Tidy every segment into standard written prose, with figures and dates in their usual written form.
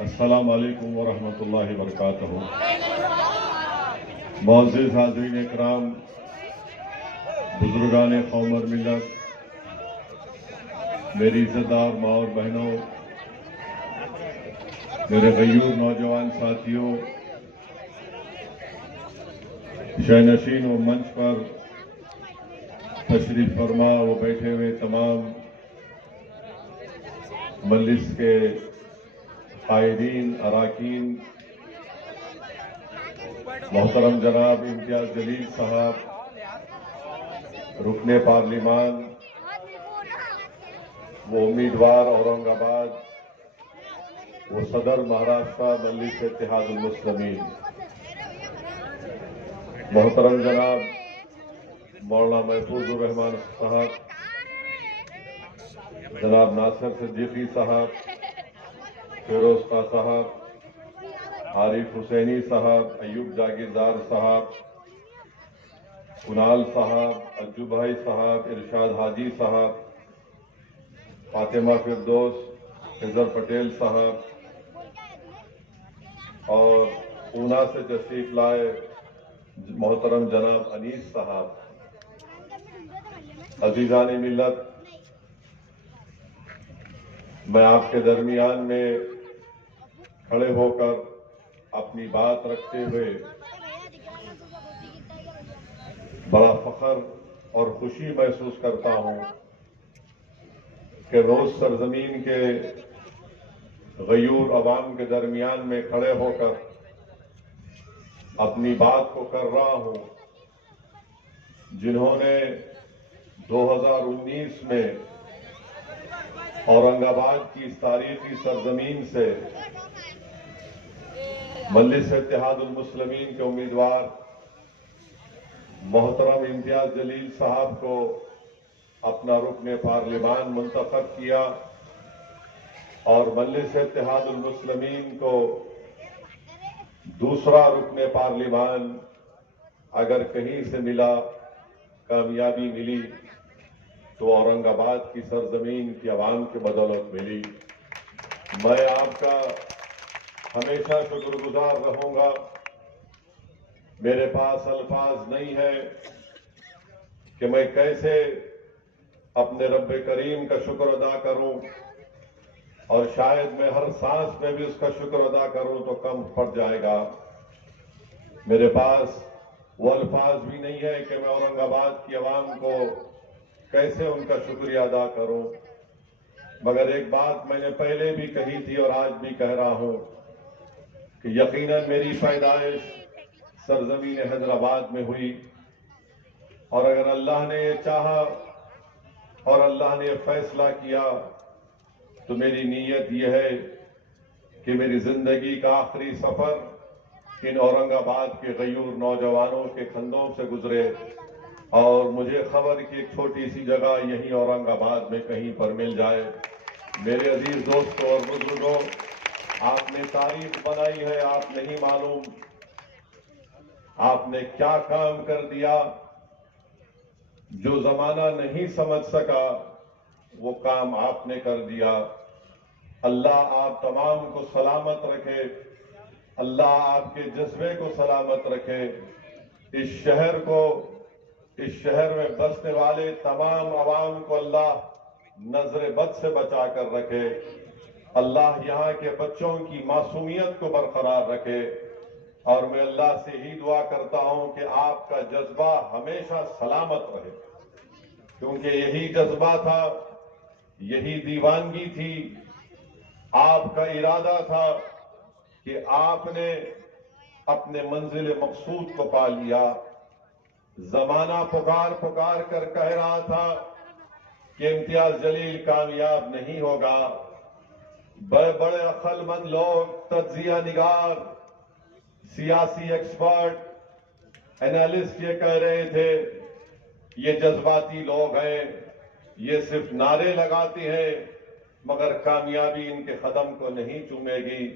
السلام علیکم ورحمۃ اللہ وبرکاتہ۔ معزز حاضرین اکرام، بزرگان قوم اور ملت، میری عزتدار ماں اور بہنوں، میرے غیور نوجوان ساتھیوں، شہنشین و منچ پر تشریف فرما و بیٹھے ہوئے تمام مجلس کے قائدین، اراکین، محترم جناب امتیاز جلیل صاحب، رکن پارلیمان، وہ امیدوار اورنگ آباد، وہ صدر مہاراشٹرا مجلس اتحاد المسلمین، محترم جناب مولانا محفوظ الرحمان صاحب، جناب ناصر صدیقی صاحب، فیروز خان صاحب، عارف حسینی صاحب، ایوب جاگیردار صاحب، کنال صاحب، اجو بھائی صاحب، ارشاد حاجی صاحب، فاطمہ فردوس، خضر پٹیل صاحب، اور پونا سے تشریف لائے محترم جناب انیس صاحب، عزیزان ملت، میں آپ کے درمیان میں کھڑے ہو کر اپنی بات رکھتے ہوئے بڑا فخر اور خوشی محسوس کرتا ہوں کہ روز سرزمین کے غیور عوام کے درمیان میں کھڑے ہو کر اپنی بات کو کر رہا ہوں، جنہوں نے 2019 میں اورنگ آباد کی اس تاریخی سرزمین سے مجلس اتحاد المسلمین کے امیدوار محترم امتیاز جلیل صاحب کو اپنا رکن پارلیمان منتخب کیا، اور مجلس اتحاد المسلمین کو دوسرا رکن پارلیمان اگر کہیں سے ملا، کامیابی ملی تو اورنگ آباد کی سرزمین کی عوام کی بدولت ملی۔ میں آپ کا ہمیشہ شکر گزار رہوں گا۔ میرے پاس الفاظ نہیں ہے کہ میں کیسے اپنے رب کریم کا شکر ادا کروں، اور شاید میں ہر سانس میں بھی اس کا شکر ادا کروں تو کم پڑ جائے گا۔ میرے پاس وہ الفاظ بھی نہیں ہے کہ میں اورنگ آباد کی عوام کو کیسے ان کا شکریہ ادا کروں، مگر ایک بات میں نے پہلے بھی کہی تھی اور آج بھی کہہ رہا ہوں کہ یقیناً میری پیدائش سرزمین حیدرآباد میں ہوئی، اور اگر اللہ نے یہ چاہا اور اللہ نے یہ فیصلہ کیا تو میری نیت یہ ہے کہ میری زندگی کا آخری سفر ان اورنگ آباد کے غیور نوجوانوں کے کندھوں سے گزرے، اور مجھے خبر کی ایک چھوٹی سی جگہ یہی اورنگ آباد میں کہیں پر مل جائے۔ میرے عزیز دوستوں اور بزرگوں، آپ نے تاریخ بنائی ہے، آپ نہیں معلوم آپ نے کیا کام کر دیا۔ جو زمانہ نہیں سمجھ سکا وہ کام آپ نے کر دیا۔ اللہ آپ تمام کو سلامت رکھے، اللہ آپ کے جذبے کو سلامت رکھے، اس شہر میں بسنے والے تمام عوام کو اللہ نظر بد سے بچا کر رکھے، اللہ یہاں کے بچوں کی معصومیت کو برقرار رکھے، اور میں اللہ سے ہی دعا کرتا ہوں کہ آپ کا جذبہ ہمیشہ سلامت رہے، کیونکہ یہی جذبہ تھا، یہی دیوانگی تھی، آپ کا ارادہ تھا کہ آپ نے اپنے منزل مقصود کو پا لیا۔ زمانہ پکار کر کہہ رہا تھا کہ امتیاز جلیل کامیاب نہیں ہوگا، بڑے بڑے عقل مند لوگ، تجزیہ نگار، سیاسی ایکسپرٹ، اینالسٹ یہ کہہ رہے تھے یہ جذباتی لوگ ہیں، یہ صرف نعرے لگاتے ہیں مگر کامیابی ان کے قدم کو نہیں چومے گی۔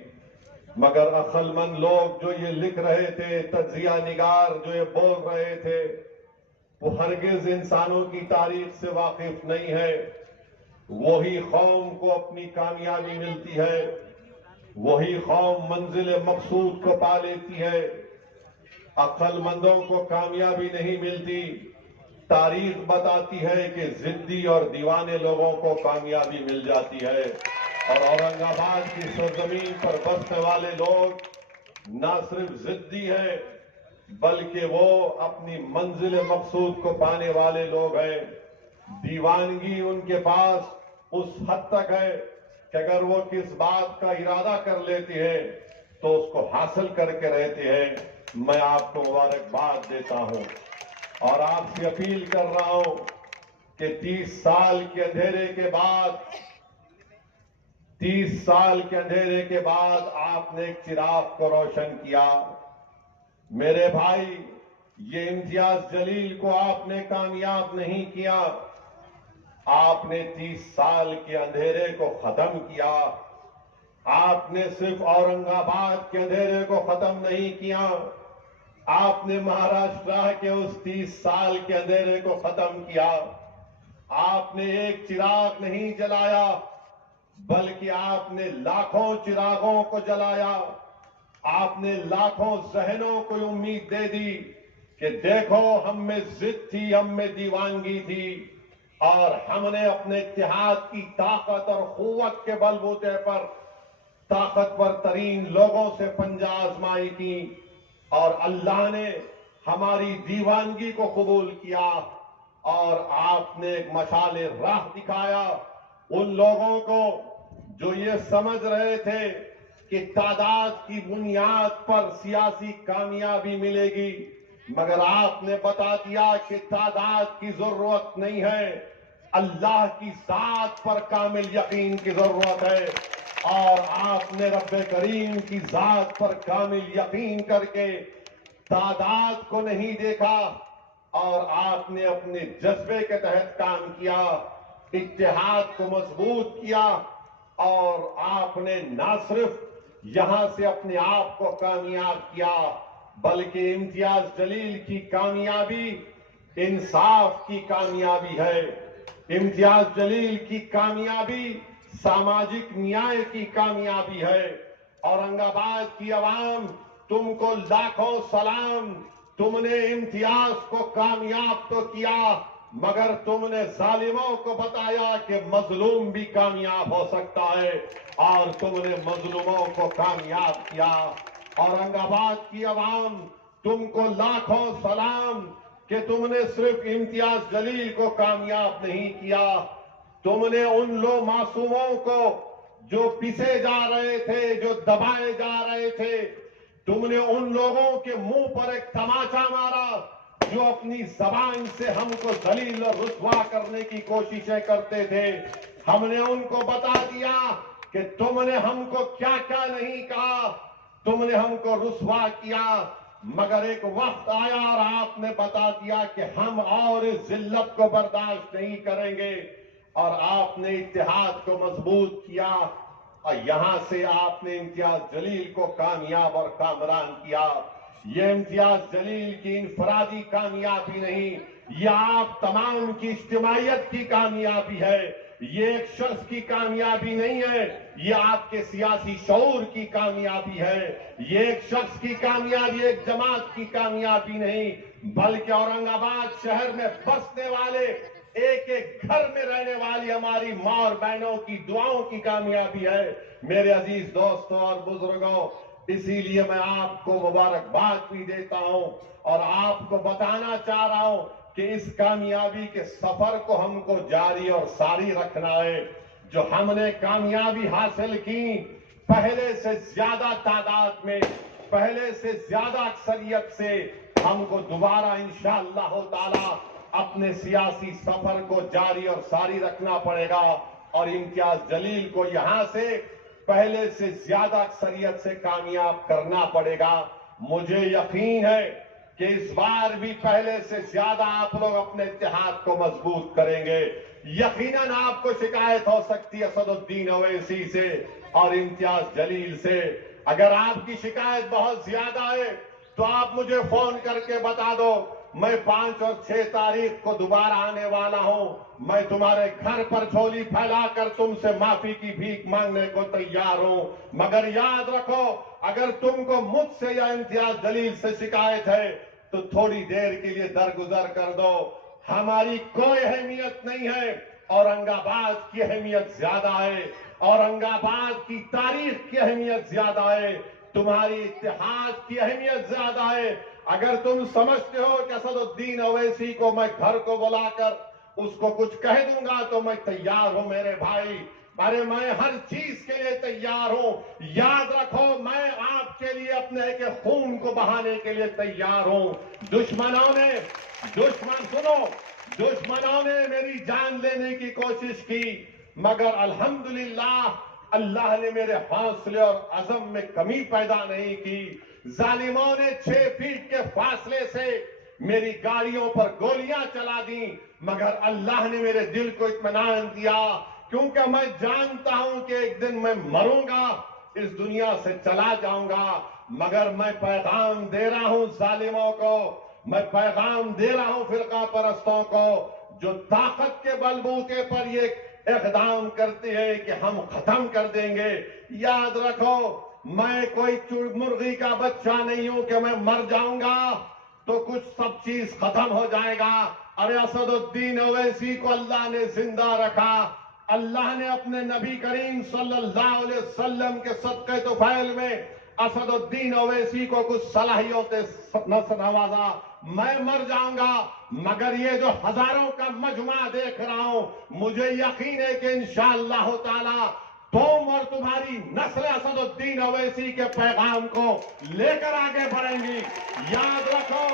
مگر عقل مند لوگ جو یہ لکھ رہے تھے، تجزیہ نگار جو یہ بول رہے تھے، وہ ہرگز انسانوں کی تاریخ سے واقف نہیں ہے۔ وہی قوم کو اپنی کامیابی ملتی ہے وہی قوم منزل مقصود کو پا لیتی ہے. عقل مندوں کو کامیابی نہیں ملتی. تاریخ بتاتی ہے کہ ضدی اور دیوانے لوگوں کو کامیابی مل جاتی ہے. اور اورنگ آباد کی سرزمین پر بسنے والے لوگ نہ صرف ضدی ہیں بلکہ وہ اپنی منزل مقصود کو پانے والے لوگ ہیں. دیوانگی ان کے پاس اس حد تک ہے کہ اگر وہ کس بات کا ارادہ کر لیتے ہیں تو اس کو حاصل کر کے رہتے ہیں. میں آپ کو مبارکباد دیتا ہوں اور آپ سے اپیل کر رہا ہوں کہ 30 سال کے اندھیرے کے بعد آپ نے ایک چراغ کو روشن کیا. میرے بھائی، یہ امتیاز جلیل کو آپ نے کامیاب نہیں کیا. آپ نے 30 سال کے اندھیرے کو ختم کیا. آپ نے صرف اورنگ آباد کے اندھیرے کو ختم نہیں کیا، آپ نے مہاراشٹر کے اس 30 سال کے اندھیرے کو ختم کیا. آپ نے ایک چراغ نہیں جلایا بلکہ آپ نے لاکھوں چراغوں کو جلایا. آپ نے لاکھوں ذہنوں کو امید دے دی کہ دیکھو، ہم میں ضد تھی، ہم میں دیوانگی تھی، اور ہم نے اپنے اتحاد کی طاقت اور قوت کے بل بوتے پر طاقتور ترین لوگوں سے پنجہ آزمائی کی، اور اللہ نے ہماری دیوانگی کو قبول کیا. اور آپ نے ایک مشعل راہ دکھایا ان لوگوں کو جو یہ سمجھ رہے تھے کہ تعداد کی بنیاد پر سیاسی کامیابی ملے گی، مگر آپ نے بتا دیا کہ تعداد کی ضرورت نہیں ہے، اللہ کی ذات پر کامل یقین کی ضرورت ہے. اور آپ نے رب کریم کی ذات پر کامل یقین کر کے تعداد کو نہیں دیکھا اور آپ نے اپنے جذبے کے تحت کام کیا، اتحاد کو مضبوط کیا، اور آپ نے نہ صرف یہاں سے اپنے آپ کو کامیاب کیا بلکہ امتیاز جلیل کی کامیابی انصاف کی کامیابی ہے. امتیاز جلیل کی کامیابی ساماجک نیائے کی کامیابی ہے. اورنگ آباد کی عوام، تم کو لاکھوں سلام. تم نے امتیاز کو کامیاب تو کیا مگر تم نے ظالموں کو بتایا کہ مظلوم بھی کامیاب ہو سکتا ہے، اور تم نے مظلوموں کو کامیاب کیا. اورنگ آباد کی عوام، تم کو لاکھوں سلام کہ تم نے صرف امتیاز جلیل کو کامیاب نہیں کیا، تم نے ان لوگ معصوموں کو جو پسے جا رہے تھے، جو دبائے جا رہے تھے، تم نے ان لوگوں کے منہ پر ایک تماچا مارا جو اپنی زبان سے ہم کو ذلیل اور رسوا کرنے کی کوششیں کرتے تھے. ہم نے ان کو بتا دیا کہ تم نے ہم کو کیا کیا نہیں کہا، تم نے ہم کو رسوا کیا، مگر ایک وقت آیا اور آپ نے بتا دیا کہ ہم اور اس ذلت کو برداشت نہیں کریں گے، اور آپ نے اتحاد کو مضبوط کیا. اور یہاں سے آپ نے امتیاز جلیل کو کامیاب اور کامران کیا. یہ امتیاز جلیل کی انفرادی کامیابی نہیں، یہ آپ تمام کی اجتماعیت کی کامیابی ہے. یہ ایک شخص کی کامیابی نہیں ہے، یہ آپ کے سیاسی شعور کی کامیابی ہے. یہ ایک شخص کی کامیابی، ایک جماعت کی کامیابی نہیں، بلکہ اورنگ آباد شہر میں بسنے والے، ایک ایک گھر میں رہنے والی ہماری ماں اور بہنوں کی دعاؤں کی کامیابی ہے. میرے عزیز دوستوں اور بزرگوں، اسی لیے میں آپ کو مبارکباد بھی دیتا ہوں اور آپ کو بتانا چاہ رہا ہوں کہ اس کامیابی کے سفر کو ہم کو جاری اور ساری رکھنا ہے. جو ہم نے کامیابی حاصل کی، پہلے سے زیادہ تعداد میں، پہلے سے زیادہ اکثریت سے ہم کو دوبارہ انشاءاللہ تعالی اپنے سیاسی سفر کو جاری اور ساری رکھنا پڑے گا، اور امتیاز جلیل کو یہاں سے پہلے سے زیادہ اکثریت سے کامیاب کرنا پڑے گا. مجھے یقین ہے کہ اس بار بھی پہلے سے زیادہ آپ لوگ اپنے اتحاد کو مضبوط کریں گے. یقیناً آپ کو شکایت ہو سکتی ہے اسد الدین اویسی سے اور امتیاز جلیل سے. اگر آپ کی شکایت بہت زیادہ ہے تو آپ مجھے فون کر کے بتا دو. میں 5 اور 6 تاریخ کو دوبارہ آنے والا ہوں میں تمہارے گھر پر جھولی پھیلا کر تم سے معافی کی بھیک مانگنے کو تیار ہوں، مگر یاد رکھو اگر تم کو مجھ سے یا امتیاز جلیل سے شکایت ہے تو تھوڑی دیر کے لیے درگزر کر دو، ہماری کوئی اہمیت نہیں ہے، اورنگ آباد کی اہمیت زیادہ ہے، اورنگ آباد کی تاریخ کی اہمیت زیادہ ہے، تمہاری اتحاد کی اہمیت زیادہ ہے۔ اگر تم سمجھتے ہو کہ اسد الدین اویسی کو میں گھر کو بلا کر اس کو کچھ کہہ دوں گا تو میں تیار ہوں میرے بھائی، ارے میں ہر چیز کے لیے تیار ہوں۔ یاد رکھو میں آپ کے لیے اپنے ایک خون کو بہانے کے لیے تیار ہوں۔ دشمنوں نے میری جان لینے کی کوشش کی، مگر الحمدللہ اللہ نے میرے حوصلے اور عزم میں کمی پیدا نہیں کی۔ ظالموں نے 6 فیٹ کے فاصلے سے میری گاڑیوں پر گولیاں چلا دیں، مگر اللہ نے میرے دل کو اطمینان دیا، کیونکہ میں جانتا ہوں کہ ایک دن میں مروں گا، اس دنیا سے چلا جاؤں گا، مگر میں پیغام دے رہا ہوں ظالموں کو، میں پیغام دے رہا ہوں فرقہ پرستوں کو، جو طاقت کے بلبوتے پر یہ اقدام کرتے ہیں کہ ہم ختم کر دیں گے، یاد رکھو میں کوئی مرغی کا بچہ نہیں ہوں کہ میں مر جاؤں گا تو کچھ سب چیز ختم ہو جائے گا۔ ارے اسد الدین اویسی کو اللہ نے زندہ رکھا، اللہ نے اپنے نبی کریم صلی اللہ علیہ وسلم کے صدقے طفیل میں اسد الدین اویسی کو کچھ صلاحیتیں نوازا۔ میں مر جاؤں گا، مگر یہ جو ہزاروں کا مجمع دیکھ رہا ہوں مجھے یقین ہے کہ انشاءاللہ تعالی تم اور تمہاری نسل اسد الدین اویسی کے پیغام کو لے کر آگے بڑھیں گی۔ یاد رکھو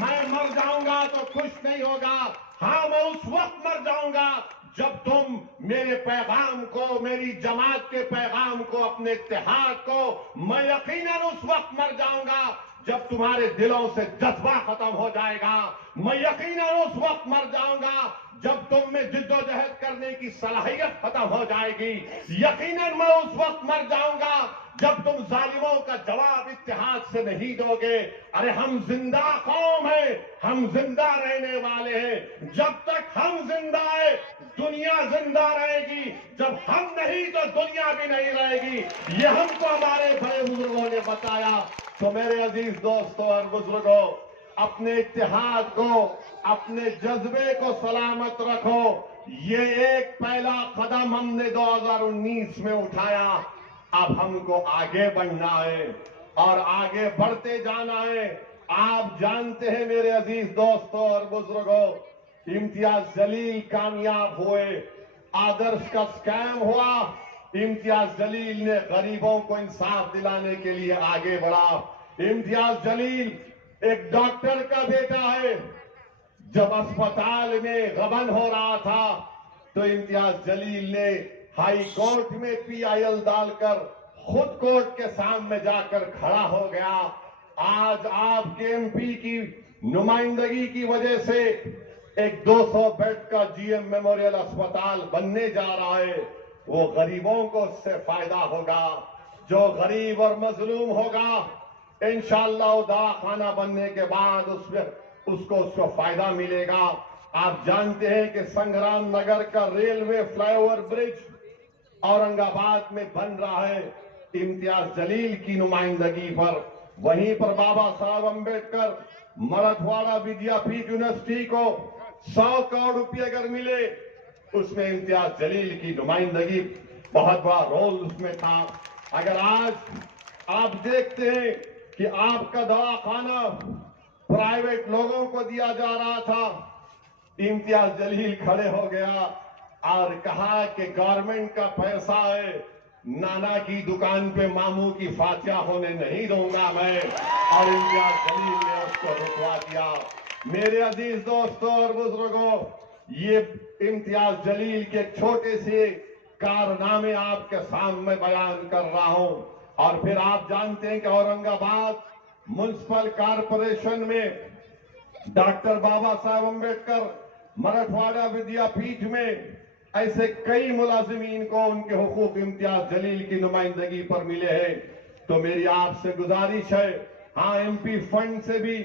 میں مر جاؤں گا تو خوش نہیں ہوگا، ہاں میں اس وقت مر جاؤں گا جب تم میرے پیغام کو، میری جماعت کے پیغام کو، اپنے اتحاد کو، میں یقیناً اس وقت مر جاؤں گا جب تمہارے دلوں سے جذبہ ختم ہو جائے گا، میں یقیناً اس وقت مر جاؤں گا جب تم میں جد و جہد کرنے کی صلاحیت ختم ہو جائے گی، یقیناً میں اس وقت مر جاؤں گا جب تم ظالموں کا جواب اتحاد سے نہیں دو گے۔ ارے ہم زندہ قوم ہیں، ہم زندہ رہنے والے ہیں، جب تک ہم زندہ ہیں دنیا زندہ رہے گی، جب ہم نہیں تو دنیا بھی نہیں رہے گی، یہ ہم کو ہمارے بڑے بزرگوں نے بتایا۔ تو میرے عزیز دوستوں اور بزرگوں، اپنے اتحاد کو، اپنے جذبے کو سلامت رکھو۔ یہ ایک پہلا قدم ہم نے 2019 میں اٹھایا، اب ہم کو آگے بڑھنا ہے اور آگے بڑھتے جانا ہے۔ آپ جانتے ہیں میرے عزیز دوستوں اور بزرگوں، امتیاز جلیل کامیاب ہوئے، آدرش کا سکیم ہوا، امتیاز جلیل نے غریبوں کو انصاف دلانے کے لیے آگے بڑھا۔ امتیاز جلیل ایک ڈاکٹر کا بیٹا ہے، جب اسپتال میں غبن ہو رہا تھا تو امتیاز جلیل نے ہائی کورٹ میں PIL ڈال کر خود کورٹ کے سامنے جا کر کھڑا ہو گیا۔ آج آپ کے MP کی نمائندگی کی وجہ سے ایک 200 بیڈ کا GM میموریل اسپتال بننے جا رہا ہے، وہ غریبوں کو اس سے فائدہ ہوگا، جو غریب اور مظلوم ہوگا انشاءاللہ دواخانہ بننے کے بعد اس کو فائدہ ملے گا۔ آپ جانتے ہیں کہ سنگرام نگر کا railway fly over bridge Aurang آباد میں بن رہا ہے امتیاز جلیل کی نمائندگی پر، وہیں پر بابا صاحب امبیڈکر مراٹھواڑہ ودیا پیٹھ یونیورسٹی کو 100 کروڑ روپے اگر ملے اس میں امتیاز جلیل کی نمائندگی بہت بڑا رول اس میں تھا۔ اگر آج آپ دیکھتے ہیں کہ آپ کا دواخانہ پرائیویٹ لوگوں کو دیا جا رہا تھا، امتیاز جلیل کھڑے ہو گیا اور کہا کہ گورنمنٹ کا پیسہ ہے، نانا کی دکان پہ ماموں کی فاتحہ ہونے نہیں دوں گا میں، اور امتیاز جلیل نے اس کو رکوا دیا۔ میرے عزیز دوستوں اور بزرگوں، یہ امتیاز جلیل کے چھوٹے سے کارنامے آپ کے سامنے بیان کر رہا ہوں۔ اور پھر آپ جانتے ہیں کہ اورنگ آباد میونسپل کارپوریشن میں ڈاکٹر بابا صاحب امبیڈکر مراٹھواڑہ ودیا پیٹھ میں ایسے کئی ملازمین کو ان کے حقوق امتیاز جلیل کی نمائندگی پر ملے ہیں۔ تو میری آپ سے گزارش ہے، ہاں MP فنڈ سے بھی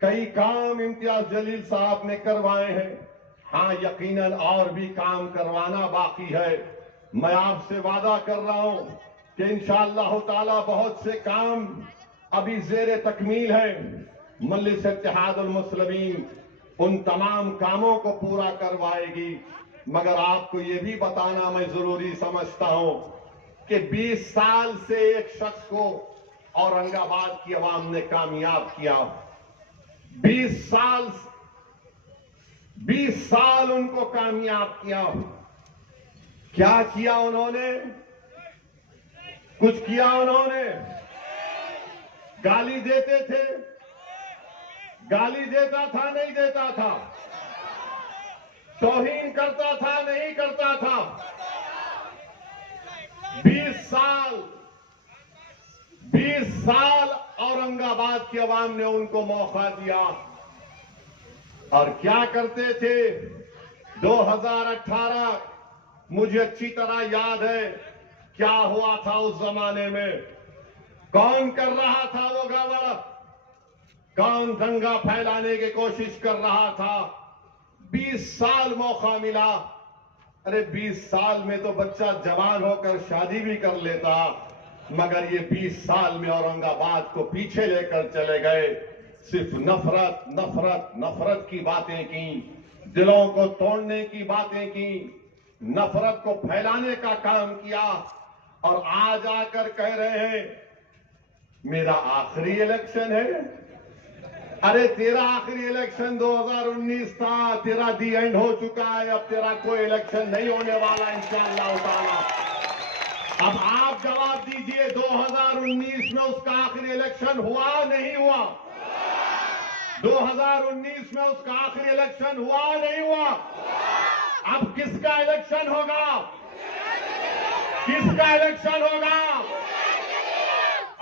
کئی کام امتیاز جلیل صاحب نے کروائے ہیں، ہاں یقیناً اور بھی کام کروانا باقی ہے. میں آپ سے وعدہ کر رہا ہوں کہ انشاءاللہ تعالی بہت سے کام ابھی زیر تکمیل ہیں. مجلس اتحاد المسلمین ان تمام کاموں کو پورا کروائے گی. مگر آپ کو یہ بھی بتانا میں ضروری سمجھتا ہوں کہ 20 سال سے ایک شخص کو اورنگ آباد کی عوام نے کامیاب کیا. 20 سال ان کو کامیاب کیا. کیا کیا انہوں نے؟ کچھ کیا انہوں نے؟ گالی دیتے تھے؟ گالی دیتا تھا نہیں دیتا تھا؟ توہین کرتا تھا نہیں کرتا تھا؟ 20 سال اورنگ آباد کی عوام نے ان کو موقع دیا. اور کیا کرتے تھے؟ 2018 مجھے اچھی طرح یاد ہے کیا ہوا تھا اس زمانے میں. کون کر رہا تھا وہ گڑبڑ؟ کون دنگا پھیلانے کی کوشش کر رہا تھا؟ 20 سال موقع ملا. ارے 20 سال میں تو بچہ جوان ہو کر شادی بھی کر لیتا، مگر یہ 20 سال میں اورنگ آباد کو پیچھے لے کر چلے گئے. صرف نفرت نفرت نفرت کی باتیں کی، دلوں کو توڑنے کی باتیں کی، نفرت کو پھیلانے کا کام کیا. اور آج آ کر کہہ رہے ہیں میرا آخری الیکشن ہے. ارے تیرا آخری الیکشن 2019 تھا، تیرا دی اینڈ ہو چکا ہے. اب تیرا کوئی الیکشن نہیں ہونے والا انشاءاللہ تعالی. اب آپ جواب دیجئے 2019 میں اس کا آخری الیکشن ہوا نہیں ہوا؟ 2019 میں اس کا آخری الیکشن ہوا نہیں ہوا؟ اب کس کا الیکشن ہوگا؟ کس کا الیکشن ہوگا؟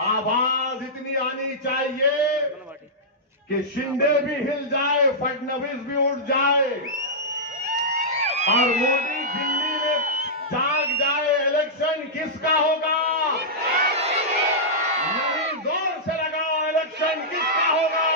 آواز اتنی آنی چاہیے کہ شندے بھی ہل جائے، فڈنویس بھی اٹھ جائے اور مودی دلی میں جاگ جائے. الیکشن کس کا ہوگا؟ نہیں، زور سے لگاؤ. الیکشن کس کا ہوگا؟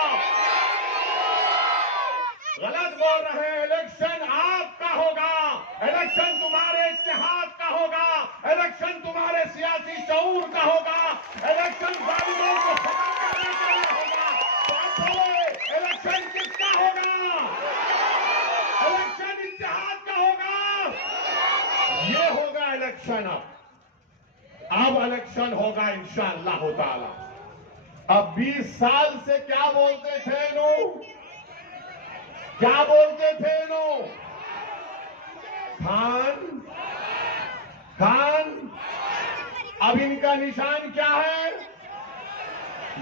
غلط بول رہے ہیں. الیکشن آپ کا ہوگا. الیکشن تمہارے اتحاد کا ہوگا. الیکشن تمہارے سیاسی شعور کا ہوگا. الیکشن ظالموں کو ختم کرنے کے لیے ہوگا. تو اب بولو الیکشن کس کا ہوگا؟ الیکشن اتحاد کا ہوگا. یہ ہوگا الیکشن. اب الیکشن ہوگا انشاءاللہ تعالی. اب 20 سال سے کیا بولتے تھے لوگ؟ کیا بولتے تھے لوگ؟ خان خان. اب ان کا نشان کیا ہے؟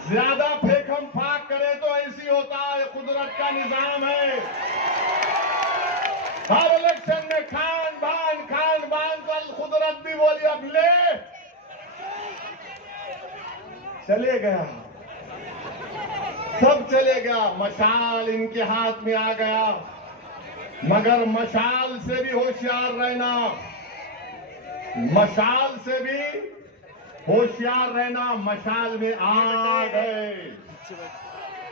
زیادہ پھیکم پھاک کرے تو ایسی ہوتا ہے. قدرت کا نظام ہے. ہر الیکشن میں خان بان کل قدرت بھی بولی اب لے چلے گیا. سب چلے گیا. مشال ان کے ہاتھ میں آ گیا. مگر مشال سے بھی ہوشیار رہنا. مشال سے بھی ہوشیار رہنا. مشال میں آگ ہے.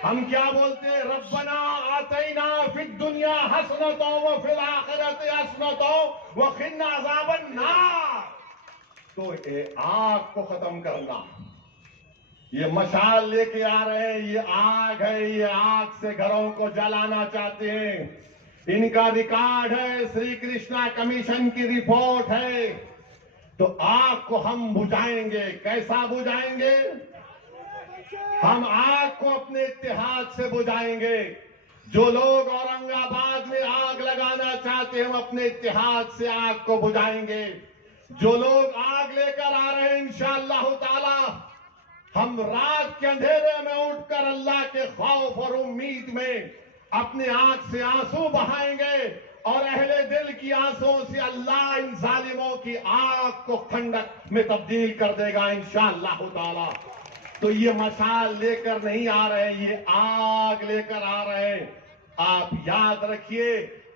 ہم کیا بولتے ہیں؟ ربنا آتینا فی الدنیا حسنۃ وفی الآخرۃ حسنۃ وقنا عذاب النار. تو آگ کو ختم کرنا. یہ مشال لے کے آ رہے ہیں. یہ آگ ہے. یہ آگ سے گھروں کو جلانا چاہتے ہیں. ان کا ریکارڈ ہے. شری کرشنا کمیشن کی رپورٹ ہے. تو آگ کو ہم بجھائیں گے. کیسا بجھائیں گے؟ ہم آگ کو اپنے اتحاد سے بجھائیں گے. جو لوگ اورنگ آباد میں آگ لگانا چاہتے ہیں ہم اپنے اتحاد سے آگ کو بجھائیں گے. جو لوگ آگ لے کر آ رہے ہیں انشاءاللہ تعالی ہم رات کے اندھیرے میں اٹھ کر اللہ کے خوف اور امید میں اپنے آنکھ سے آنسو بہائیں گے اور اہل دل کی آنسوں سے اللہ ان ظالموں کی آگ کو کھنڈک میں تبدیل کر دے گا انشاءاللہ تعالی. تو یہ مشال لے کر نہیں آ رہے ہیں. یہ آگ لے کر آ رہے ہیں. آپ یاد رکھیے.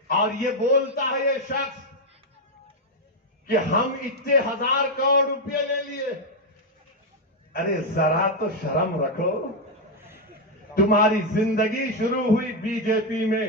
اور یہ بولتا ہے یہ شخص کہ ہم اتنے 1000 کروڑ روپے لے لیے. ارے ذرا تو شرم رکھو. تمہاری زندگی شروع ہوئی بی جے پی میں.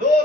2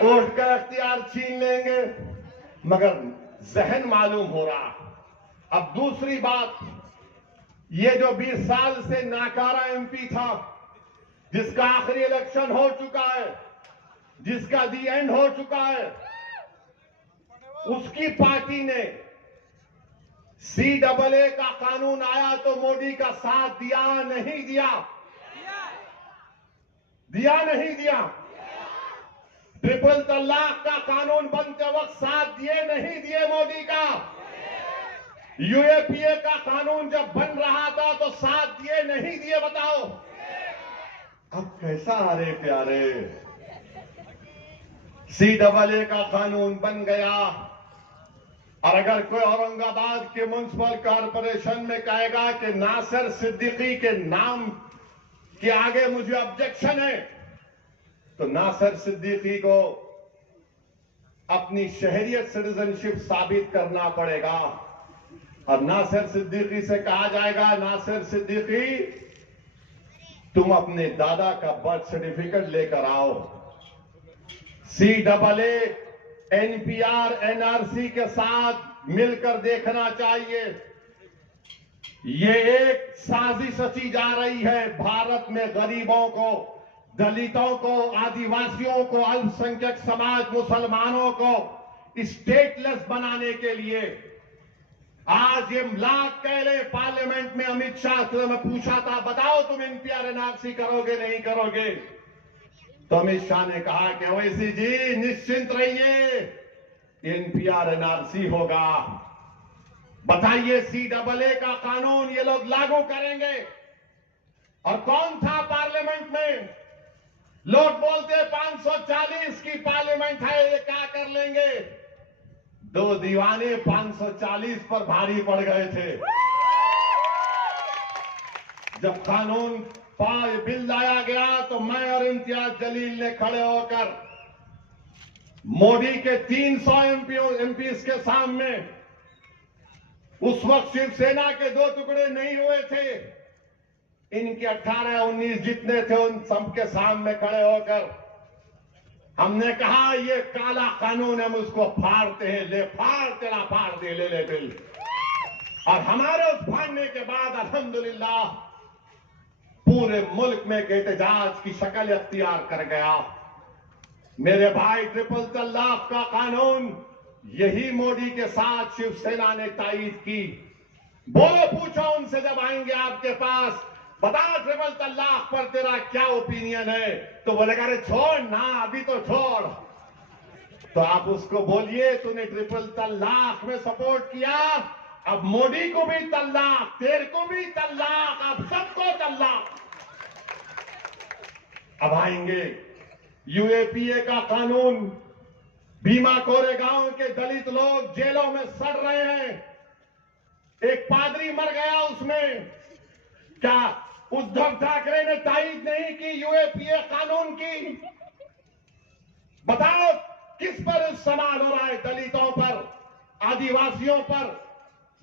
ووٹ کا اختیار چھین لیں گے، مگر ذہن معلوم ہو رہا۔ اب دوسری بات، یہ جو 20 سال سے ناکارہ ایم پی تھا، جس کا آخری الیکشن ہو چکا ہے، جس کا دی اینڈ ہو چکا ہے، اس کی پارٹی نے CAA کا قانون آیا تو مودی کا ساتھ دیا نہیں دیا؟ دیا نہیں دیا؟ ٹرپل طلاق کا قانون بنتے وقت ساتھ دیے نہیں دیے مودی کا؟ UAPA کا قانون جب بن رہا تھا تو ساتھ دیے نہیں دیے؟ بتاؤ اب کیسا آ رہے پیارے؟ CAA کا قانون بن گیا، اور اگر کوئی اورنگ آباد کے میونسپل کارپوریشن میں کہے گا کہ ناصر صدیقی کے نام کے آگے مجھے آبجیکشن ہے، تو ناصر صدیقی کو اپنی شہریت سٹیزن شپ ثابت کرنا پڑے گا، اور ناصر صدیقی سے کہا جائے گا ناصر صدیقی تم اپنے دادا کا برتھ سرٹیفکیٹ لے کر آؤ۔ CAA NPR NRC کے ساتھ مل کر دیکھنا چاہیے۔ یہ ایک سازش رچی جا رہی ہے بھارت میں غریبوں کو، دلتوں کو، آدیواسیوں کو، الپ سنکھیک سماج مسلمانوں کو اسٹیٹ لیس بنانے کے لیے۔ آج یہ لاکھ کہہ رہے پارلیمنٹ میں امت شاہ سے میں پوچھا تھا بتاؤ تم NPR NRC کرو گے نہیں کرو گے؟ تو امت شاہ نے کہا کہ اویسی جی نشچنت رہیے، NPR NRC ہوگا۔ بتائیے CAA کا قانون یہ لوگ لاگو کریں گے، اور کون تھا پارلیمنٹ میں؟ لوگ بولتے 540 کی پارلیمنٹ ہے، یہ کیا کر لیں گے؟ دو دیوانے 540 پر بھاری پڑ گئے تھے۔ جب قانون بل لایا گیا تو میں اور امتیاز جلیل نے کھڑے ہو کر مودی کے 300 ایم پیز کے سامنے، اس وقت شیو سینا کے 2 ٹکڑے نہیں ہوئے تھے، ان کے 18-19 جتنے تھے ان سب کے سامنے کھڑے ہو کر ہم نے کہا یہ کالا قانون ہم اس کو پھاڑتے ہیں، لے پھاڑ تیرا پھاڑ دے لے بل۔ اور ہمارے اس پھاڑنے کے بعد الحمدللہ پورے ملک میں ایک احتجاج کی شکل اختیار کر گیا۔ میرے بھائی ٹرپل طلاق کا قانون یہی مودی کے ساتھ شیو سینا نے تائید کی۔ بولو پوچھو ان سے جب آئیں گے آپ کے پاس، بتا ٹرپل طلاق پر تیرا کیا اوپینین ہے؟ تو بولے گا رے چھوڑ نا ابھی تو چھوڑ۔ تو آپ اس کو بولیے تو نے ٹرپل طلاق میں سپورٹ کیا، اب مودی کو بھی طلاق، تیرے کو بھی طلاق، اب سب کو طلاق۔ اب آئیں گے UAPA کا قانون، بھیما کورے گاؤں کے دلت لوگ جیلوں میں سڑ رہے ہیں، ایک پادری مر گیا اس میں، کیا ادھو ٹھاکرے نے تائید نہیں کی UAPA قانون کی؟ بتاؤ کس پر استعمال ہو رہا ہے؟ دلتوں پر، آدیواسیوں پر،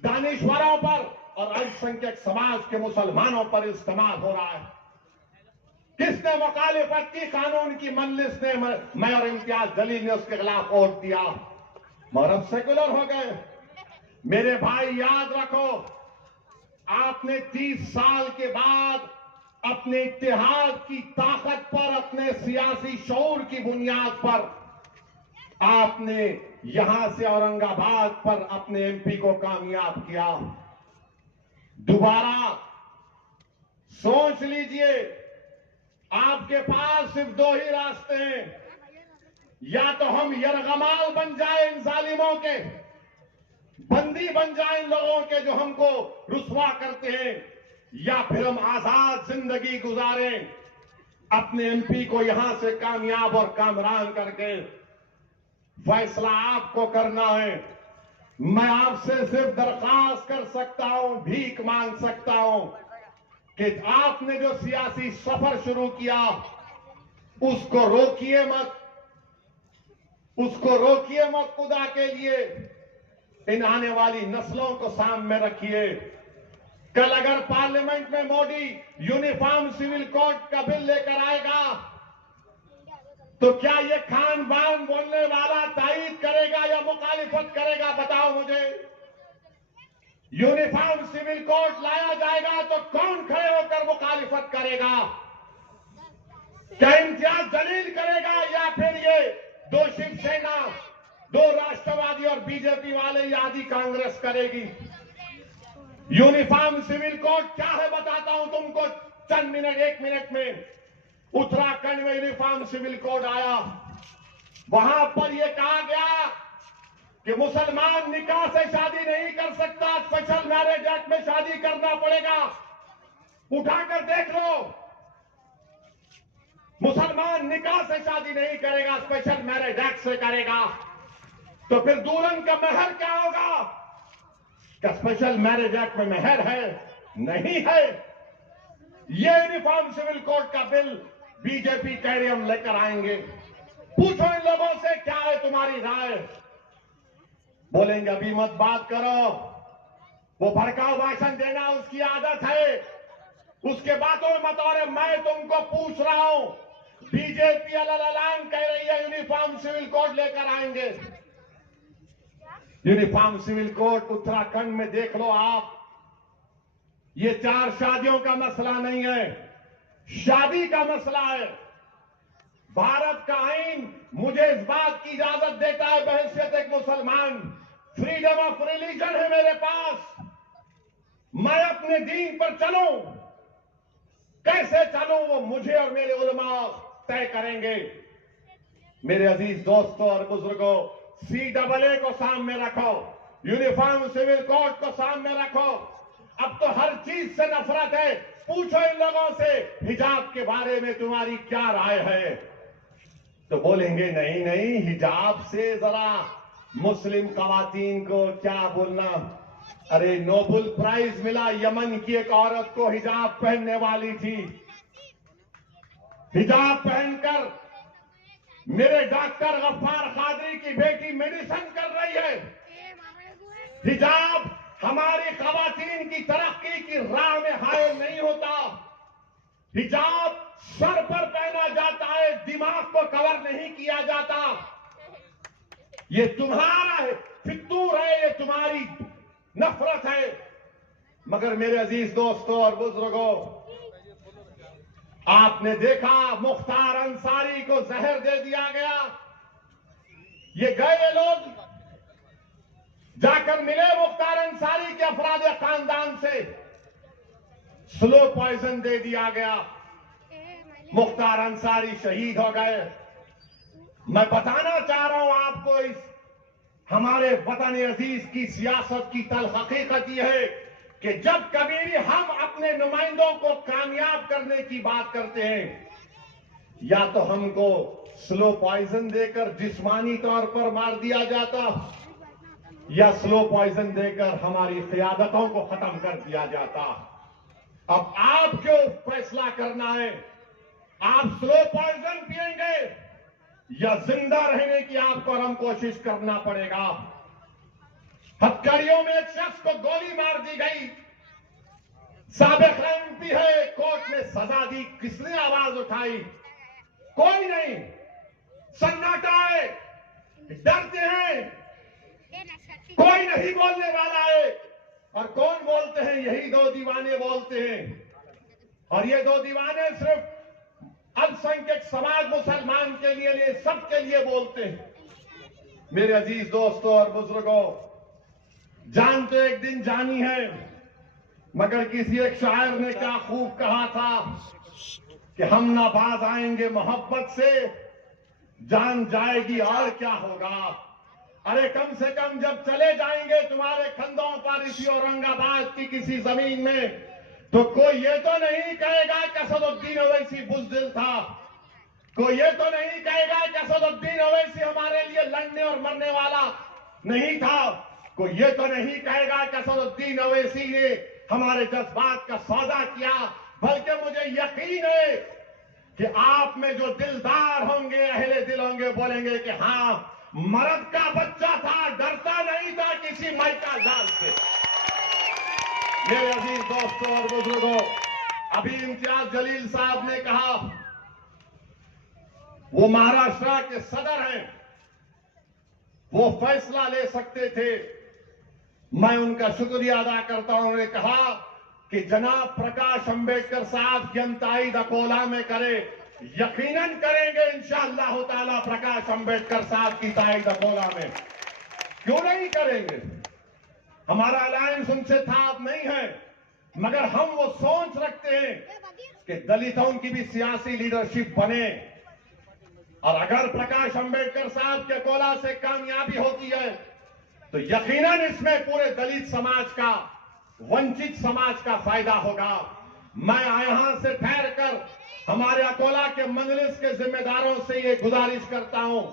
دانشوروں پر اور الپ سنکھیک سماج کے مسلمانوں پر استعمال ہو رہا ہے۔ کس نے مخالفت کی قانون کی؟ مجلس نے، میں اور امتیاز جلیل نے اس کے خلاف ووٹ دیا، مگر اب سیکولر ہو گئے۔ میرے بھائی یاد رکھو، آپ نے 30 سال کے بعد اپنے اتحاد کی طاقت پر، اپنے سیاسی شعور کی بنیاد پر آپ نے یہاں سے اورنگ آباد پر اپنے MP کو کامیاب کیا۔ دوبارہ سوچ لیجئے، آپ کے پاس صرف 2 ہی راستے ہیں، یا تو ہم یرغمال بن جائیں ان ظالموں کے، بندی بن جائیں ان لوگوں کے جو ہم کو رسوا کرتے ہیں، یا پھر ہم آزاد زندگی گزاریں، اپنے MP کو یہاں سے کامیاب اور کامران کر کے۔ فیصلہ آپ کو کرنا ہے۔ میں آپ سے صرف درخواست کر سکتا ہوں، بھیک مانگ سکتا ہوں کہ آپ نے جو سیاسی سفر شروع کیا اس کو روکیے مت، اس کو روکیے مت خدا کے لیے۔ ان آنے والی نسلوں کو سامنے رکھیے۔ کل اگر پارلیمنٹ میں مودی یونیفارم سول کوڈ کا بل لے کر آئے گا تو کیا یہ خان بان بولنے والا تائید کرے گا یا مخالفت کرے گا؟ بتاؤ مجھے۔ یونیفارم سول کوڈ لایا جائے گا تو کون کھڑے ہو کر مخالفت کرے گا؟ کیا امتیاز جلیل کرے گا یا پھر یہ دو شیو سینا، دو راشٹروادی اور بی جے پی والے یا آدھی کانگریس کرے گی؟ یونیفارم سول کوڈ کیا ہے بتاتا ہوں تم کو چند منٹ، 1 منٹ میں۔ اتراکھنڈ میں یونیفارم سول کوڈ آیا، وہاں پر یہ کہا گیا کہ مسلمان نکاح سے شادی نہیں کر سکتا، اسپیشل میرج ایکٹ میں شادی کرنا پڑے گا۔ اٹھا کر دیکھ لو، مسلمان نکاح سے شادی نہیں کرے گا، اسپیشل میرج ایکٹ سے کرے گا۔ تو پھر دلہن کا مہر کیا ہوگا؟ کیا اسپیشل میرج ایکٹ میں مہر ہے؟ نہیں ہے۔ یہ یونیفارم سول کوڈ کا بل بی جے پی کہہ رہی ہم لے کر آئیں گے۔ پوچھو ان لوگوں سے کیا ہے تمہاری رائے؟ بولیں گے ابھی مت بات کرو، وہ بھڑکاؤ بھاشن دینا اس کی عادت ہے، اس کے باتوں میں مت آؤ۔ میں تم کو پوچھ رہا ہوں، بی جے پی اعلان کہہ رہی ہے یونیفارم سول کوڈ لے کر آئیں گے۔ یونیفارم سول کوڈ اتراکھنڈ میں دیکھ لو آپ، یہ 4 شادیوں کا مسئلہ نہیں ہے، شادی کا مسئلہ ہے۔ بھارت کا آئین مجھے اس بات کی اجازت دیتا ہے بحیثیت ایک مسلمان، فریڈم آف ریلیجن ہے میرے پاس، میں اپنے دین پر چلوں، کیسے چلوں وہ مجھے اور میرے علماء طے کریں گے۔ میرے عزیز دوستوں اور بزرگوں، CAA کو سامنے رکھو، یونیفارم سول کوڈ کو سامنے رکھو، اب تو ہر چیز سے نفرت ہے۔ پوچھو ان لوگوں سے حجاب کے بارے میں تمہاری کیا رائے ہے؟ تو بولیں گے نہیں نہیں، حجاب سے ذرا مسلم خواتین کو کیا بولنا۔ ارے نوبل پرائز ملا یمن کی ایک عورت کو، حجاب پہننے والی تھی، حجاب پہن کر میرے ڈاکٹر غفار قادری کی بیٹی میڈیسن کر رہی ہے۔ حجاب ہماری خواتین کی ترقی کی راہ میں حائل نہیں ہوتا، حجاب سر پر پہنا جاتا ہے، دماغ کو کور نہیں کیا جاتا۔ یہ تمہارا ہے، فطور ہے، یہ تمہاری نفرت ہے۔ مگر میرے عزیز دوستوں اور بزرگوں، آپ نے دیکھا مختار انصاری کو زہر دے دیا گیا۔ یہ گئے لوگ جا کر ملے مختار انصاری کے افراد خاندان سے، سلو پوائزن دے دیا گیا، مختار انصاری شہید ہو گئے۔ میں بتانا چاہ رہا ہوں آپ کو، اس ہمارے وطن عزیز کی سیاست کی تلخ حقیقت یہ ہے کہ جب کبھی بھی ہم اپنے نمائندوں کو کامیاب کرنے کی بات کرتے ہیں، یا تو ہم کو سلو پوائزن دے کر جسمانی طور پر مار دیا جاتا، یا سلو پوائزن دے کر ہماری قیادتوں کو ختم کر دیا جاتا۔ اب آپ کو فیصلہ کرنا ہے، آپ سلو پوائزن پیئیں گے یا زندہ رہنے کی آپ کو اور ہم کوشش کرنا پڑے گا۔ ہتکڑیوں میں ایک شخص کو گولی مار دی گئی، سابق MP ہے، کورٹ نے سزا دی، کس نے آواز اٹھائی؟ کوئی نہیں، سناٹا ہے، ڈرتے ہیں، کوئی نہیں بولنے والا ہے۔ اور کون بولتے ہیں؟ یہی 2 دیوانے بولتے ہیں، اور یہ 2 دیوانے صرف السنکھیک سماج مسلمان کے لیے سب کے لیے بولتے ہیں۔ میرے عزیز دوستوں اور بزرگوں، جان تو ایک دن جانی ہے، مگر کسی ایک شاعر نے کیا خوب کہا تھا کہ ہم نہ باز آئیں گے محبت سے، جان جائے گی اور کیا ہوگا۔ ارے کم سے کم جب چلے جائیں گے تمہارے کندھوں پر اسی اورنگ آباد کی کسی زمین میں، تو کوئی یہ تو نہیں کہے گا کہ اسد الدین اویسی بزدل تھا، کوئی یہ تو نہیں کہے گا کہ اسد الدین اویسی ہمارے لیے لڑنے اور مرنے والا نہیں تھا، کوئی یہ تو نہیں کہے گا کہ اسد الدین اویسی نے ہمارے جذبات کا سودا کیا۔ بلکہ مجھے یقین ہے کہ آپ میں جو دلدار ہوں گے، اہل دل ہوں گے، بولیں گے کہ ہاں مرد کا بچہ تھا، ڈرتا نہیں تھا کسی مائکا جال سے۔ میرے عزیز دوستوں اور بزرگوں، ابھی امتیاز جلیل صاحب نے کہا وہ مہاراشٹر کے صدر ہیں، وہ فیصلہ لے سکتے تھے۔ میں ان کا شکریہ ادا کرتا ہوں۔ انہوں نے کہا کہ جناب پرکاش امبیڈکر صاحب ینتائید اکولا میں کرے، یقیناً کریں گے انشاءاللہ تعالی پرکاش امبیڈکر صاحب کی تائید اکولا میں، کیوں نہیں کریں گے؟ ہمارا الائنس ان سے تھا، اب نہیں ہے، مگر ہم وہ سوچ رکھتے ہیں کہ دلتوں کی بھی سیاسی لیڈرشپ بنے، اور اگر پرکاش امبیڈکر صاحب کے اکولا سے کامیابی ہوتی ہے تو یقیناً اس میں پورے دلت سماج کا، ونچت سماج کا فائدہ ہوگا۔ میں یہاں سے ٹھہر کر ہمارے اکولا کے مجلس کے ذمہ داروں سے یہ گزارش کرتا ہوں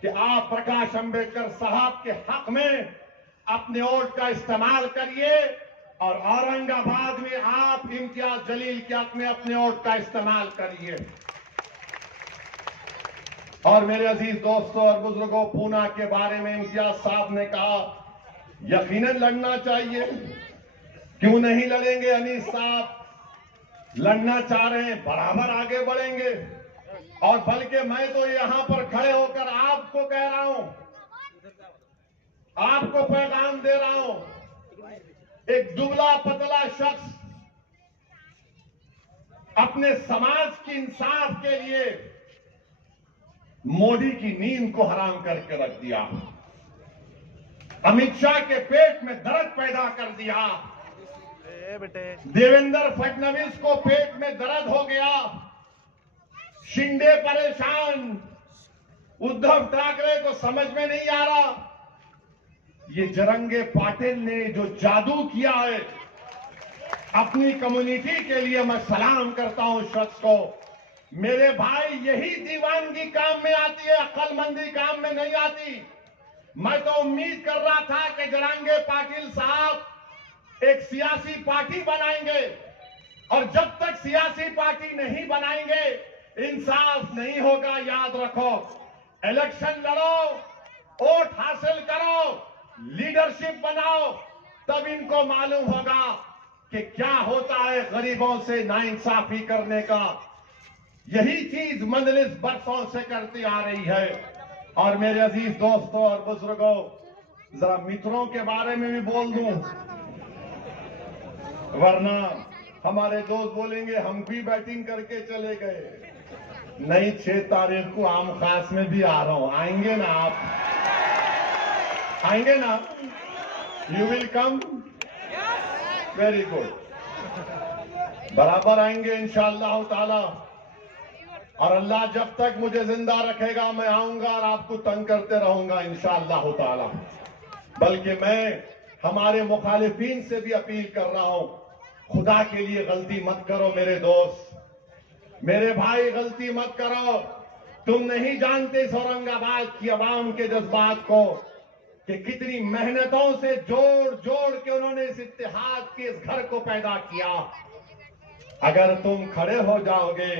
کہ آپ پرکاش امبیڈکر صاحب کے حق میں اپنے ووٹ کا استعمال کریے، اور اورنگ آباد میں آپ امتیاز جلیل کے حق میں اپنے ووٹ کا استعمال کریے۔ اور میرے عزیز دوستوں اور بزرگوں، پونا کے بارے میں امتیاز صاحب نے کہا یقیناً لڑنا چاہیے، کیوں نہیں لڑیں گے؟ انیس صاحب لڑنا چاہ رہے ہیں، برابر آگے بڑھیں گے، اور بلکہ میں تو یہاں پر کھڑے ہو کر آپ کو کہہ رہا ہوں، آپ کو پیغام دے رہا ہوں، ایک دبلا پتلا شخص اپنے سماج کی انصاف کے لیے مودی کی نیند کو حرام کر کے رکھ دیا، امت شاہ کے پیٹ میں درد پیدا کر دیا، دیویندر فڈنویس کو پیٹ میں درد ہو گیا، شنڈے پریشان، ادھو ٹھاکرے کو سمجھ میں نہیں آ رہا۔ یہ جرنگے پاٹل نے جو جادو کیا ہے اپنی کمیونٹی کے لیے، میں سلام کرتا ہوں اس شخص کو۔ میرے بھائی، یہی دیوانگی کام میں آتی ہے، عقل مندی کام میں نہیں آتی۔ میں تو امید کر رہا تھا کہ جرنگے پاٹل صاحب ایک سیاسی پارٹی بنائیں گے، اور جب تک سیاسی پارٹی نہیں بنائیں گے انصاف نہیں ہوگا۔ یاد رکھو، الیکشن لڑو، ووٹ حاصل کرو، لیڈرشپ بناؤ، تب ان کو معلوم ہوگا کہ کیا ہوتا ہے غریبوں سے ناانصافی کرنے کا۔ یہی چیز مجلس برسوں سے کرتی آ رہی ہے۔ اور میرے عزیز دوستوں اور بزرگوں، ذرا متروں کے بارے میں بھی بول دوں، ورنہ ہمارے دوست بولیں گے ہم بھی بیٹنگ کر کے چلے گئے۔ نہیں، 6 تاریخ کو عام خاص میں بھی آ رہا ہوں، آئیں گے نا آپ؟ آئیں گے نا؟ You will come? Very good, برابر آئیں گے انشاءاللہ تعالی، اور اللہ جب تک مجھے زندہ رکھے گا میں آؤں گا اور آپ کو تنگ کرتے رہوں گا انشاءاللہ تعالی۔ بلکہ میں ہمارے مخالفین سے بھی اپیل کر رہا ہوں، خدا کے لیے غلطی مت کرو میرے دوست، میرے بھائی، غلطی مت کرو۔ تم نہیں جانتے اس اورنگ آباد کی عوام کے جذبات کو، کہ کتنی محنتوں سے جوڑ جوڑ کے انہوں نے اس اتحاد کے اس گھر کو پیدا کیا۔ اگر تم کھڑے ہو جاؤ گے،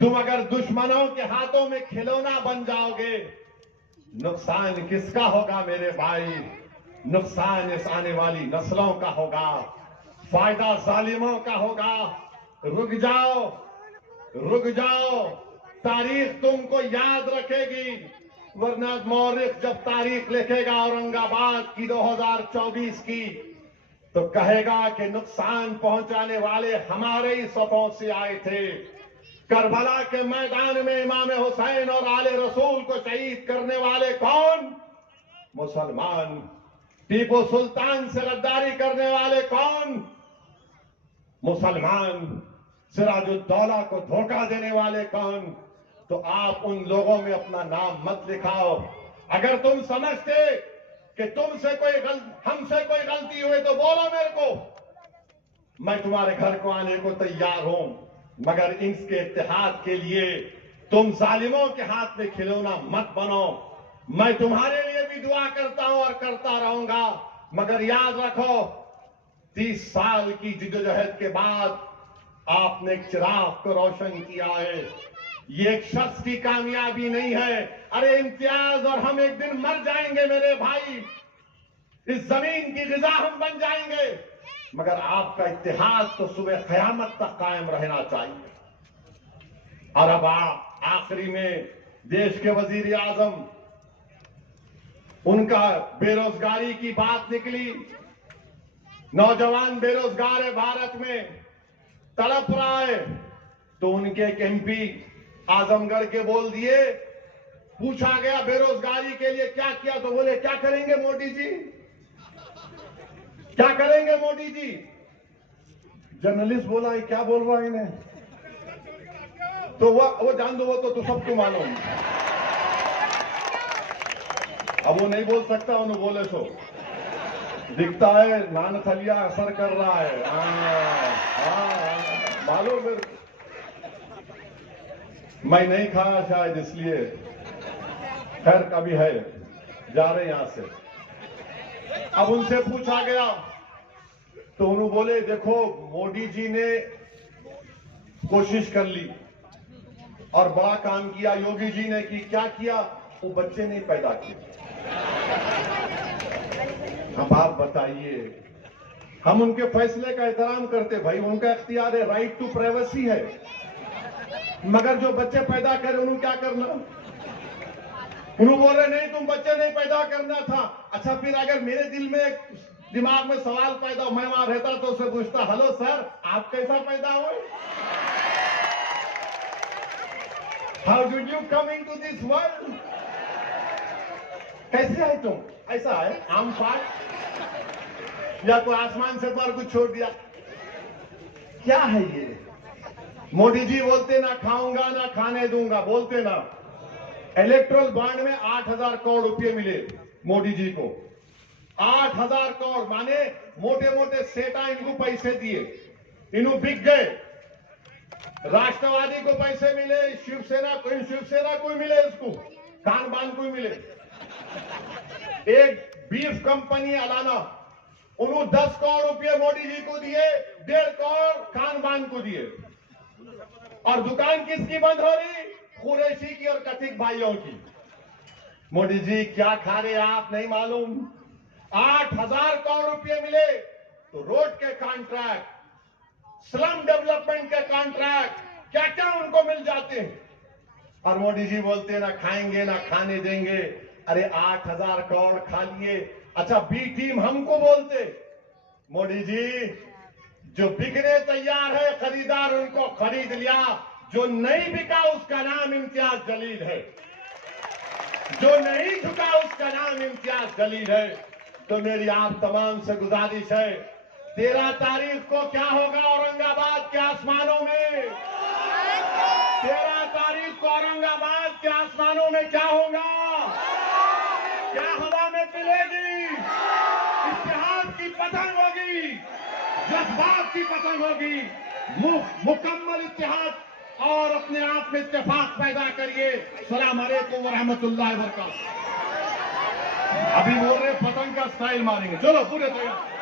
تم اگر دشمنوں کے ہاتھوں میں کھلونا بن جاؤ گے، نقصان کس کا ہوگا میرے بھائی؟ نقصان اس آنے والی نسلوں کا ہوگا، فائدہ ظالموں کا ہوگا۔ رک جاؤ، رک جاؤ، تاریخ تم کو یاد رکھے گی، ورنہ مورخ جب تاریخ لکھے گا اورنگ آباد کی 2024 کی، تو کہے گا کہ نقصان پہنچانے والے ہمارے ہی صفوں سے آئے تھے۔ کربلا کے میدان میں امام حسین اور آل رسول کو شہید کرنے والے کون؟ مسلمان۔ ٹیپو سلطان سے غداری کرنے والے کون؟ مسلمان۔ سراج الدولہ کو دھوکہ دینے والے کون؟ تو آپ ان لوگوں میں اپنا نام مت لکھاؤ۔ اگر تم سمجھتے کہ ہم سے کوئی غلطی ہوئی تو بولو میرے کو، میں تمہارے گھر کو آنے کو تیار ہوں، مگر اس کے اتحاد کے لیے تم ظالموں کے ہاتھ میں کھلونا مت بنو۔ میں تمہارے لیے بھی دعا کرتا ہوں اور کرتا رہوں گا، مگر یاد رکھو 30 سال کی جدوجہد کے بعد آپ نے ایک چراغ کو روشن کیا ہے۔ یہ ایک شخص کی کامیابی نہیں ہے۔ ارے امتیاز اور ہم ایک دن مر جائیں گے میرے بھائی، اس زمین کی غذا ہم بن جائیں گے، مگر آپ کا اتحاد تو صبح قیامت تک قائم رہنا چاہیے۔ اور اب آخری میں دیش کے وزیر اعظم ان کا بے روزگاری کی بات نکلی. نوجوان بے روزگار ہے بھارت میں, تڑپ رہا ہے, تو ان کے ایک ایم پی اعظم گڑھ کے بول دیے. پوچھا گیا بے روزگاری کے لیے کیا کیا, تو بولے کیا کریں گے مودی جی, کیا کریں گے مودی جی. جرنلسٹ بولا یہ کیا بول رہا ہے انہیں, تو وہ جان دو, وہ تو سب کو معلوم. اب وہ نہیں بول سکتا, انہوں بولے سو دکھتا ہے نان تھلیا اثر کر رہا ہے. معلوم میں نہیں کھایا شاید اس لیے. خیر کبھی ہے, جا رہے یہاں سے. اب ان سے پوچھا گیا تو انہوں بولے دیکھو مودی جی نے کوشش کر لی اور بڑا کام کیا. یوگی جی نے کیا کیا, وہ بچے نہیں پیدا کیے. اب آپ بتائیے, ہم ان کے فیصلے کا احترام کرتے, بھائی ان کا اختیار ہے, رائٹ ٹو پرائیویسی ہے, مگر جو بچے پیدا کرے انہوں کیا کرنا. انہوں بول رہے نہیں تم بچے نہیں پیدا کرنا تھا. اچھا پھر اگر میرے دل میں دماغ میں سوال پیدا ہو, میں وہاں رہتا تو اسے پوچھتا ہلو سر آپ کیسا پیدا ہوئے, how did you come into this world, کیسے آئے تم, ایسا ہے عام بات یا کوئی آسمان سے پر کچھ چھوڑ دیا, کیا ہے یہ. مودی جی بولتے نہ کھاؤں گا نہ کھانے دوں گا, بولتے نا. الیکٹرل بانڈ میں 8,000 کروڑ روپے ملے مودی جی کو. 8,000 کروڑ مانے موٹے موٹے سیٹا ان کو پیسے دیے, انہوں بک گئے. راشٹروادی کو پیسے ملے, شیو سینا کو ملے, اس کو کان بان کو ملے. ایک بیف کمپنی الانا, انہوں 10 کروڑ روپے مودی جی کو دیے, 1.5 کروڑ کان بان کو دیے. اور دکان کس کی بند ہو رہی, قریشی کی اور کتک بھائیوں کی. مودی جی کیا کھا رہے آپ نہیں معلوم. 8,000 کروڑ روپے ملے تو روڈ کے کانٹریکٹ, سلم ڈیولپمنٹ کے کانٹریکٹ, کیا کیا ان کو مل جاتے ہیں. اور مودی جی بولتے نہ کھائیں گے نہ کھانے دیں گے. ارے 8,000 کروڑ کھا لیے. اچھا بی ٹیم ہم کو بولتے, مودی جی جو بکنے تیار ہے خریدار ان کو خرید لیا, جو نہیں بکا اس کا نام امتیاز جلیل ہے, جو نہیں جھکا اس کا نام امتیاز جلیل ہے. تو میری آپ تمام سے گزارش ہے, 13 تاریخ کو کیا ہوگا اورنگ آباد کے آسمانوں میں, 13 تاریخ کو اورنگ آباد کے آسمانوں میں کیا ہوگا, کیا ہوا میں پلے گی, اتحاد کی پتنگ ہوگی, جذبات کی پتنگ ہوگی. مکمل اتحاد اور اپنے آپ میں اتفاق پیدا کریے. السلام علیکم ورحمۃ اللہ وبرکاتہ. ابھی بول رہے پتنگ کا سٹائل ماریں گے, چلو پورے تیار.